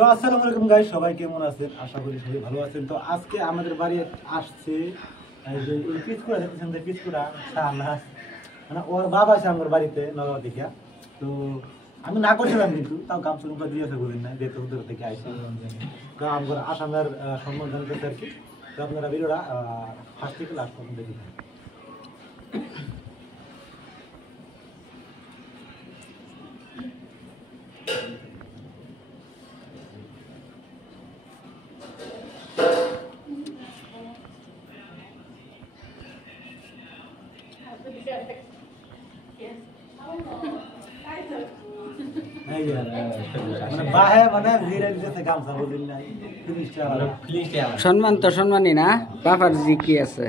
তো আসসালামু আলাইকুম গাইস, সবাই কেমন আছেন? আশা করি সবাই ভালো আছেন। তো আজকে আমাদের বাড়ি আসছে এই যে এই পিচকুড়া দেখতেছেন, যে পিচকুড়া মানে ওর বাবা আছে আমার বাড়িতে নগাঁও থেকে। তো আমি না করছিলাম, কিন্তু তাও কাম শুরু করে দিয়েছে বলেন না, যেহেতু দূর থেকে আইসি তো আমার আসামের সম্মান জানাতে আর কি। তো আপনারা ভিডিওটা ফার্স্ট থেকে লাস্ট পর্যন্ত দেখি। সম্মান তো সম্মানই না, বাবার জি কি আছে।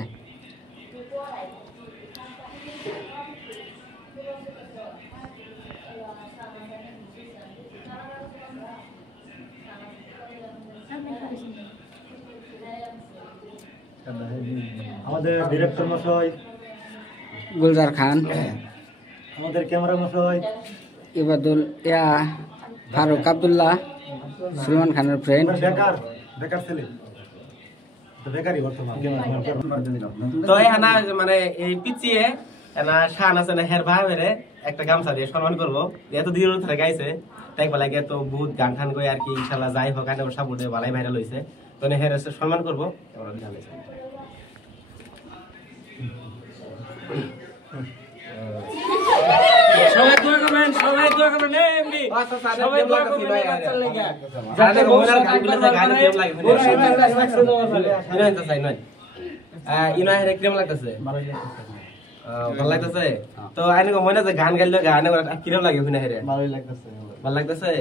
আমাদের ডিরেক্টর মশাই গুলজার খান, আমাদের ক্যামেরা মশাই ইবাদুল ফারুক আব্দুল্লাহ, সুলমান খানের ফ্রেন্ড। বেকার বেকার ছেলে বেকারই বর্তমান। তো এখানে মানে এই পিছিয়ে এনা শান আছে না, হের ভাই মেরে একটা গামছা দিয়ে সম্মান করবো। এত দিন ধরে গাইছে, তাই বলে তো বহুত গান টান করে আর কি। ইনশাল্লাহ যাই হোক, আনে ওর সাপোর্টে ভালাই ভাইরাল হয়েছে। তো হের সম্মান করবো। সবাই দোয়া করবেন, সবাই দোয়া করবেন। এমনি সবাই দোয়া করবেন বাচ্চার লাগা, যাতে ওনার গানগুলো গান প্রেম লাগে। ইনো হেরে কিরম লাগতেছে? ভালো লাগতেছে। তো আইনে মনে যে গান গাইলে গানে কিরম লাগে? ওখানে হেরে ভালোই লাগতেছে। ভালো লাগতেছে।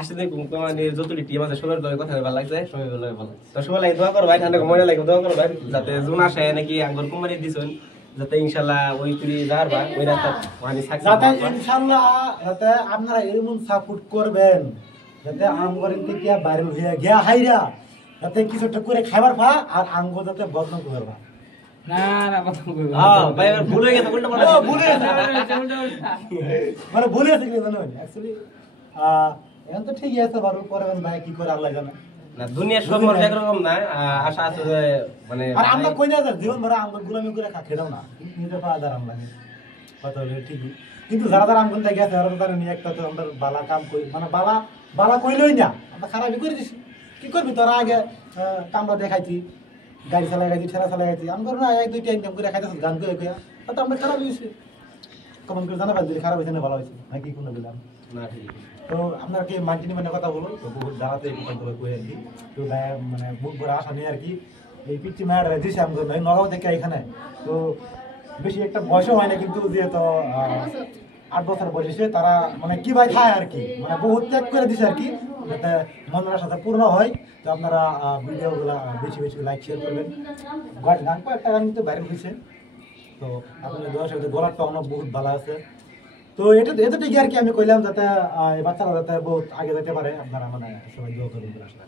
আসলে দেখুন তোমার যতটি টিম আছে সবার দোয়া কথা ভালো লাগছে, সবাই ভালো ভালো। তো সবাই লাগে দোয়া করো ভাই, ঠান্ডা মনে লাগে দোয়া করো ভাই, যাতে জুন আসে নাকি আঙ্গুর কুমারি দিছেন, যাতে ইনশাআল্লাহ ওই তুই যারবা ওই রাস্তা মানে সাকসেস, যাতে ইনশাআল্লাহ যাতে আপনারা এরকম সাপোর্ট করবেন, যাতে আঙ্গুর থেকে ভাইরাল হয়ে গিয়া হাইরা, যাতে কিছু একটা করে খাবার পা, আর আঙ্গুর যাতে বদনাম করবা না না কথা কইবো। হ্যাঁ ভাই ভুল হয়ে গেছে, উল্টা বলা ভুলে গেছে মানে ভুলে গেছে কি জানেন অ্যাকচুয়ালি এখন তো ঠিকই আছে, বারো পরে ভাই কি করে আল্লাহ জানে না। দুনিয়ার সব মানুষ একরকম না, আশা আছে যে মানে আর আমরা কই না জীবন ভরা আমরা গুলামি করে খেটাও না, নিজের পা দাঁড়াম লাগে কথা হলে ঠিকই। কিন্তু যারা যারা আমগুন থেকে গেছে, ওরা তারা নিয়ে একটা তো আমরা বালা কাম করি, মানে বালা বালা কইলই না, আমরা খারাপই করে দিছি। কি করবি তোরা? আগে কামরা দেখাইছি, গাড়ি চালাই গাইছি, ঠেলা চালাই গাইছি, আমরা না এক দুইটা ইনকাম করে খাইতেছি গান করে কইয়া, তো আমরা খারাপ হয়েছে। কমন করে জানা পারছি খারাপ হয়েছে না ভালো হয়েছে নাকি কোনো বললাম না ঠিক। তো আপনার কি মানটিনি মানে কথা বলো তো বহুত জায়গাতে এই কথাগুলো কই আর কি। তো মানে বুক ভরা আশা নেই আর কি। এই পিচ্ছি মায়ের দিছে আমাদের নগাঁও থেকে এখানে। তো বেশি একটা বয়সও হয় না, কিন্তু যেহেতু 8 বছর বয়সে তারা মানে কি ভাই খায় আর কি, মানে বহুত ত্যাগ করে দিছে আর কি, যাতে মনের সাথে পূর্ণ হয়। তো আপনারা ভিডিওগুলো বেশি বেশি লাইক শেয়ার করবেন। গান একটা গান কিন্তু ভাইরাল হয়েছে, তো আপনাদের দর্শক গলাটা অনেক বহুত ভালো আছে। তো এটা ঠিক আর কি আমি কইলাম, যাতে এই বাচ্চারা যাতে বহুত আগে যেতে পারে, আপনারা মানে সবাই দোয়া করবেন বলে আসলে।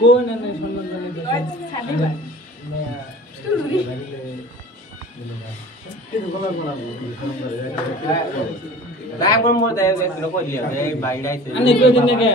কোন এনে সম্মান জানাইতে না এখন মনে হয় কই দিয়া এই বাইরে আইছে। আনি কই দিন থেকে